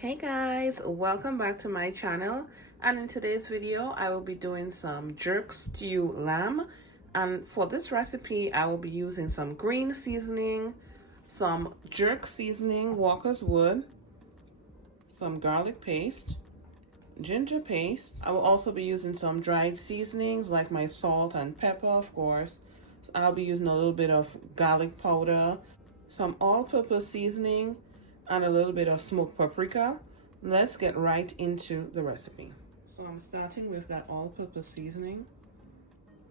Hey guys, welcome back to my channel, and in today's video I will be doing some jerk stew lamb. And for this recipe I will be using some green seasoning, some jerk seasoning, Walker's Wood, some garlic paste, ginger paste. I will also be using some dried seasonings like my salt and pepper, of course. So I'll be using a little bit of garlic powder, some all-purpose seasoning, and a little bit of smoked paprika. Let's get right into the recipe. So I'm starting with that all-purpose seasoning,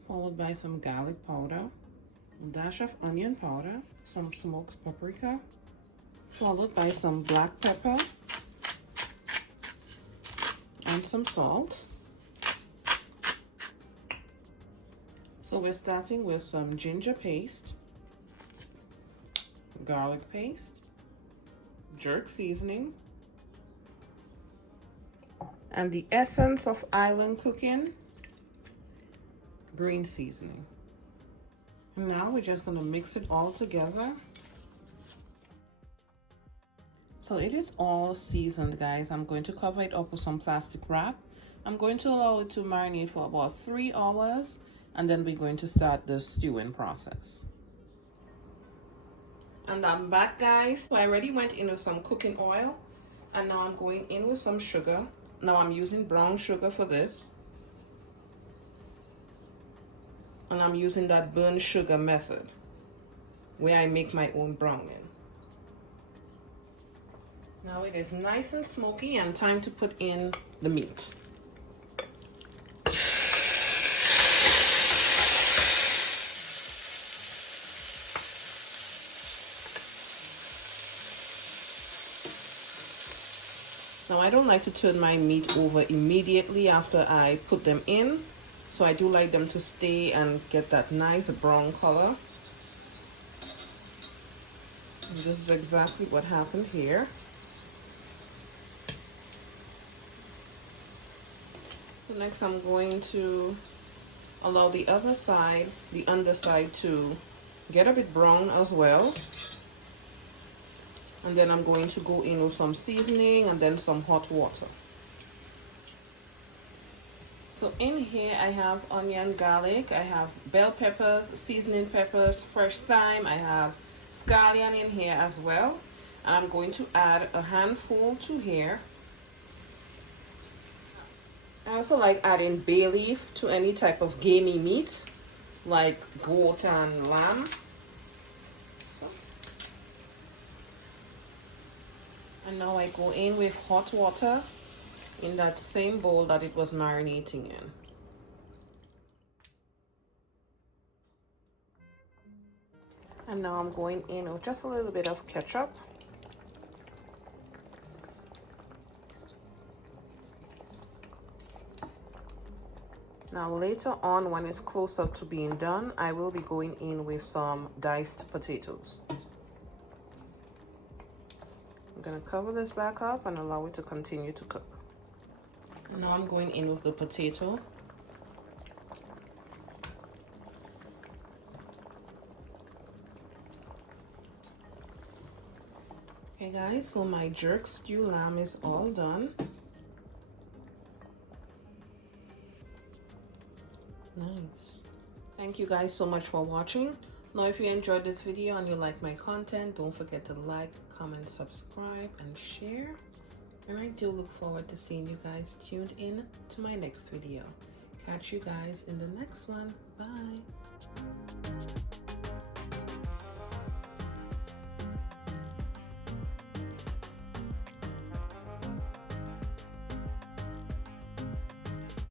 followed by some garlic powder, a dash of onion powder, some smoked paprika, followed by some black pepper and some salt. So we're starting with some ginger paste, garlic paste, jerk seasoning, and the essence of island cooking, green seasoning. And now we're just going to mix it all together. So it is all seasoned, guys. I'm going to cover it up with some plastic wrap. I'm going to allow it to marinate for about 3 hours, and then we're going to start the stewing process. And I'm back, guys. So I already went in with some cooking oil, and now I'm going in with some sugar. Now I'm using brown sugar for this, and I'm using that burnt sugar method where I make my own browning. Now it is nice and smoky and time to put in the meat. Now I don't like to turn my meat over immediately after I put them in, so I do like them to stay and get that nice brown color. And this is exactly what happened here. So next I'm going to allow the other side, the underside, to get a bit brown as well. And then I'm going to go in with some seasoning and then some hot water. So in here I have onion, garlic, I have bell peppers, seasoning peppers, fresh thyme, I have scallion in here as well. And I'm going to add a handful to here. I also like adding bay leaf to any type of gamey meat like goat and lamb. And now I go in with hot water in that same bowl that it was marinating in. And now I'm going in with just a little bit of ketchup. Now later on, when it's closer to being done, I will be going in with some diced potatoes. I'm going to cover this back up and allow it to continue to cook. And now I'm going in with the potato. Okay guys, so my jerk stew lamb is all done. Nice. Thank you guys so much for watching. Now if you enjoyed this video and you like my content, don't forget to like, comment, subscribe, and share. And I do look forward to seeing you guys tuned in to my next video. Catch you guys in the next one. Bye.